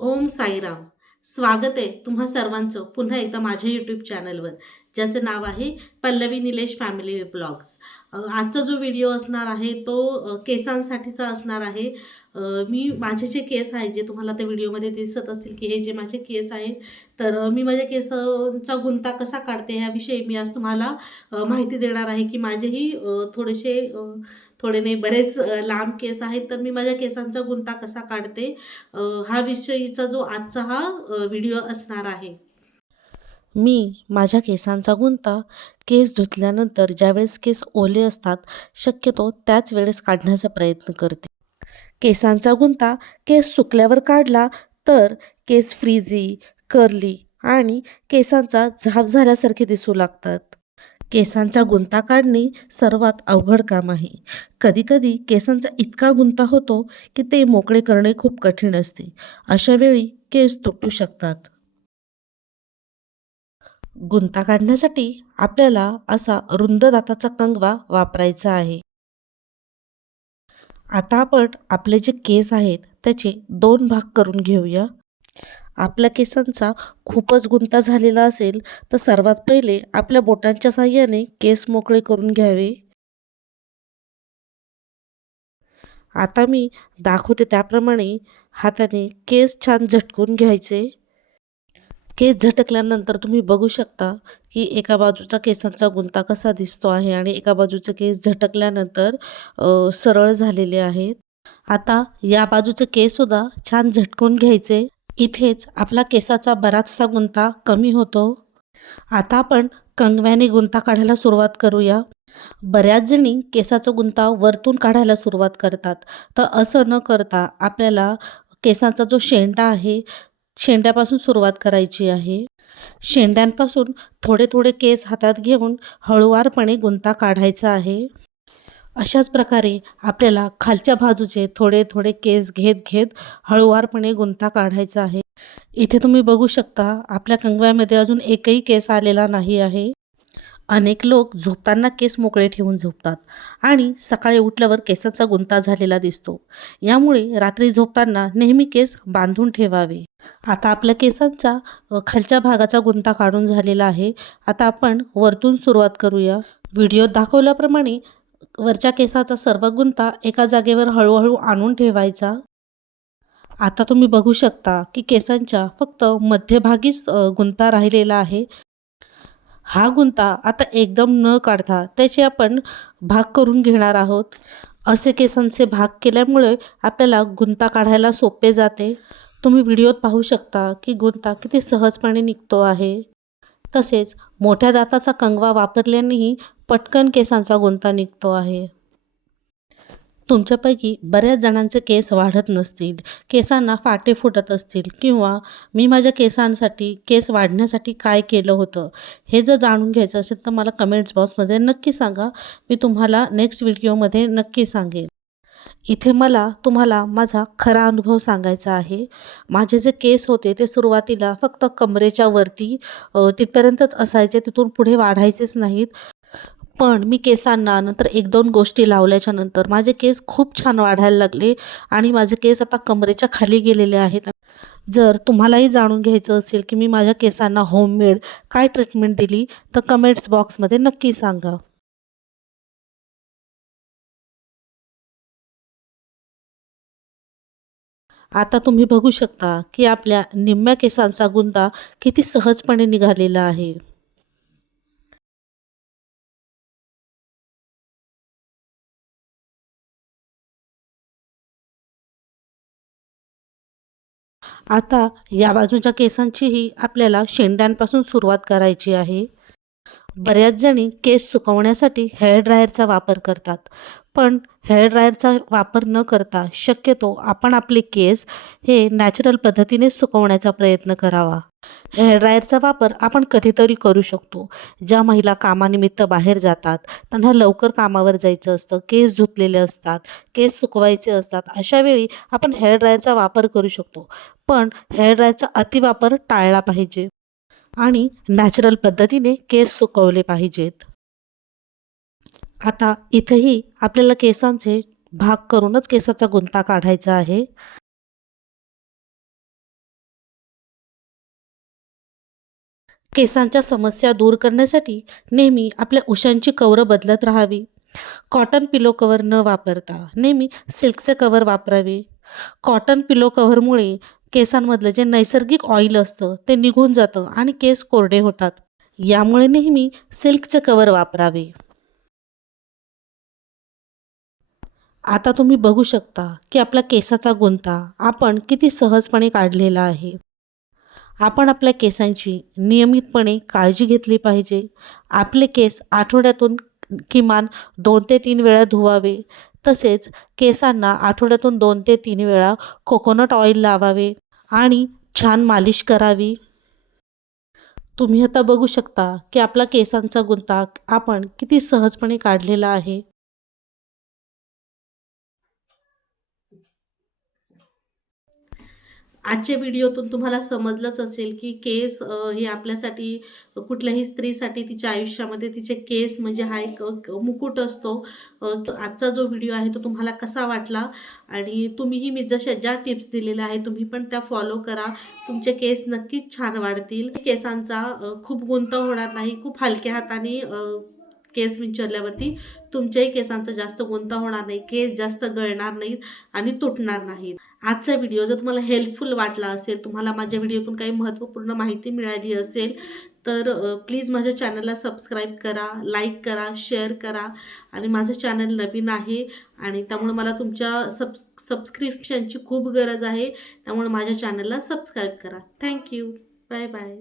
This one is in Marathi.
ओम साईराम. स्वागत आहे तुम्हा सर्वांचं पुन्हा एकदा माझ्या यूट्यूब चॅनलवर ज्याचं नाव आहे पल्लवी निलेश फॅमिली ब्लॉग्स आजचा जो व्हिडिओ असणार आहे तो केसांसाठीचा असणार आहे. मी माझे जे केस आहेत जे तुम्हाला त्या व्हिडिओमध्ये दिसत असतील की हे जे माझे केस आहेत तर मी माझ्या केसांचा गुंता कसा काढते ह्याविषयी मी आज तुम्हाला माहिती देणार आहे की माझेही थोडेसे थोडे नाही बरेच लांब केस आहेत तर मी माझ्या केसांचा गुंता कसा काढते हा विषयीचा जो आजचा हा व्हिडिओ असणार आहे. मी माझ्या केसांचा गुंता केस धुतल्यानंतर ज्यावेळेस केस ओले असतात शक्यतो त्याच वेळेस काढण्याचा प्रयत्न करते. केसांचा गुंता केस सुकल्यावर काढला तर केस फ्रीजी कर्ली आणि केसांचा झाप झाल्यासारखे दिसू लागतात. केसांचा गुंता काढणे सर्वात अवघड काम आहे. कधीकधी केसांचा इतका गुंता होतो की ते मोकळे करणे खूप कठीण असते. अशावेळी केस तुटू शकतात. गुंता काढण्यासाठी आपल्याला असा रुंद दाताचा कंगवा वापरायचा आहे. आता आपण आपले जे केस आहेत त्याचे दोन भाग करून घेऊया. आपल्या केसांचा खूपच गुंता झालेला असेल तर सर्वात पहिले आपल्या बोटांच्या साह्याने केस मोकळे करून घ्यावे. आता मी दाखवते त्याप्रमाणे हाताने केस छान झटकून घ्यायचे. केस झटकल्यानंतर तुम्ही बघू शकता की एका बाजूचा केसांचा गुंता कसा दिसतो आहे आणि एका बाजूचे केस झटकल्यानंतर सरळ झालेले आहेत. आता या बाजूचे केससुद्धा छान झटकून घ्यायचे. इथेच आपला केसाचा बराचसा गुंता कमी होतो. आता आपण कंगव्याने गुंता काढायला सुरुवात करूया. बऱ्याच जणी केसाचा गुंता वरतून काढायला सुरुवात करतात. तर असं न करता आपल्याला केसांचा जो शेंडा आहे शेंड्यापासून सुरुवात करायची आहे. शेंड्यांपासून थोडे थोडे केस हातात घेऊन हळूवारपणे गुंता काढायचा आहे. अशाच प्रकारे आपल्याला खालच्या बाजूचे थोडे थोडे केस घेत घेत हळूवारपणे गुंता काढायचा आहे. इथे तुम्ही बघू शकता आपल्या कंगव्यामध्ये अजून एकही केस आलेला नाही आहे. अनेक लोक झोपताना केस मोकळे ठेवून झोपतात आणि सकाळी उठल्यावर केसांचा गुंता झालेला दिसतो. यामुळे रात्री झोपताना नेहमी केस बांधून ठेवावे. आता आपल्या केसांचा खालच्या भागाचा गुंता काढून झालेला आहे. आता आपण वरतून सुरुवात करूया. व्हिडिओत दाखवल्याप्रमाणे वरच्या केसाचा सर्व गुंता एका जागेवर हळूहळू आणून ठेवायचा. आता तुम्ही बघू शकता की केसांच्या फक्त मध्यभागीच गुंता राहिलेला आहे. हा गुंता आता एकदम न काढता त्याचे आपण भाग करून घेणार आहोत. असे केसांचे भाग केल्यामुळे आपल्याला गुंता काढायला सोपे जाते. तुम्ही व्हिडिओत पाहू शकता की गुंता किती सहजपणे निघतो आहे. तसेच मोठ्या दाताचा कंगवा वापरल्यानेही पटकन केसांचा गुंता निघतो आहे. तुमच्यापैकी बऱ्याच जणांचे केस वाढत नसतील केसांना फाटे फुटत असतील किंवा मी माझ्या केसांसाठी केस वाढण्यासाठी काय केलं होतं हे जर जाणून घ्यायचं असेल तर मला कमेंट्स बॉक्समध्ये नक्की सांगा. मी तुम्हाला नेक्स्ट व्हिडिओमध्ये नक्की सांगेन. इथे मला तुम्हाला माझा खरा अनुभव सांगायचा आहे. माझे जे केस होते ते सुरुवातीला फक्त कमरेच्या वरती तिथपर्यंतच असायचे तिथून पुढे वाढायचेच नाहीत. पण मी केसांना नंतर एक दोन गोष्टी लावल्याच्या नंतर माझे केस खूप छान वाढायला लागले आणि माझे केस आता कमरेच्या खाली गेलेले आहेत. जर तुम्हालाही जाणून घ्यायचं असेल की मी माझ्या केसांना होममेड काय ट्रीटमेंट दिली तर कमेंट्स बॉक्समध्ये नक्की सांगा. आता तुम्ही बघू शकता की आपल्या निम्म्या केसांचा गुंता किती सहजपणे निघालेला आहे. आता या बाजूच्या केसांचीही आपल्याला शेंड्यांपासून सुरुवात करायची आहे. बऱ्याच जणी केस सुकवण्यासाठी हेअर ड्रायरचा वापर करतात. पण हेअर ड्रायरचा वापर न करता शक्यतो आपण आपले केस हे नॅचरल पद्धतीने सुकवण्याचा प्रयत्न करावा. हेअर ड्रायरचा वापर आपण कधीतरी करू शकतो. ज्या महिला कामानिमित्त बाहेर जातात त्यांना लवकर कामावर जायचं असतं केस धुतलेले असतात केस सुकवायचे असतात अशा वेळी आपण हेअर ड्रायरचा वापर करू शकतो. पण हेअर ड्रायरचा अतिवापर टाळला पाहिजे आणि नॅचरल पद्धतीने केस सुकवले पाहिजेत. आता इथेही आपल्याला केसांचे भाग करूनच केसाचा गुंता काढायचा आहे. केसांच्या समस्या दूर करण्यासाठी नेहमी आपल्या उशांची कवरं बदलत राहावी. कॉटन पिलो कवर न वापरता नेहमी सिल्कचे कवर वापरावे. कॉटन पिलो कव्हरमुळे केसांमधलं जे नैसर्गिक ऑइल असतं ते निघून जातं आणि केस कोरडे होतात. यामुळे नेहमी सिल्कचे कवर वापरावे. आता तुम्ही बघू शकता की आपला केसाचा गुंता आपण किती सहजपणे काढलेला आहे. आपण आपल्या केसांची नियमितपणे काळजी घेतली पाहिजे. आपले केस आठवड्यातून किमान दोन ते तीन वेळा धुवावे. तसेच केसांना आठवड्यातून दोन ते तीन वेळा कोकोनट ऑइल लावावे आणि छान मालिश करावी. तुम्ही आता बघू शकता की आपला केसांचा गुंता आपण किती सहजपणे काढलेला आहे. आजच्या व्हिडिओतून तुम्हाला समजलंच असेल की केस हे आपल्यासाठी कुठल्याही स्त्रीसाठी तिच्या आयुष्यामध्ये तिचे केस म्हणजे हा एक मुकुट असतो. आजचा जो व्हिडिओ आहे तो तुम्हाला कसा वाटला? आणि तुम्हीही मी जशा ज्या टिप्स दिलेल्या आहेत तुम्ही पण त्या फॉलो करा. तुमचे केस नक्कीच छान वाढतील. केसांचा खूप गुंत होणार नाही खूप हलक्या हाताने केस विंचरल्यावरती तुमच्याही केसांचा जास्त गुंता होणार नाही केस जास्त गळणार नाहीत आणि तुटणार नाहीत. आजचा व्हिडिओ जर तुम्हाला हेल्पफुल वाटला असेल तुम्हाला माझ्या व्हिडिओतून काही महत्त्वपूर्ण माहिती मिळाली असेल तर प्लीज माझ्या चॅनलला सबस्क्राईब करा लाईक करा शेअर करा आणि माझं चॅनल नवीन आहे आणि त्यामुळे मला तुमच्या सब सबस्क्रिप्शनची खूप गरज आहे त्यामुळे माझ्या चॅनलला सबस्क्राईब करा. Thank you bye bye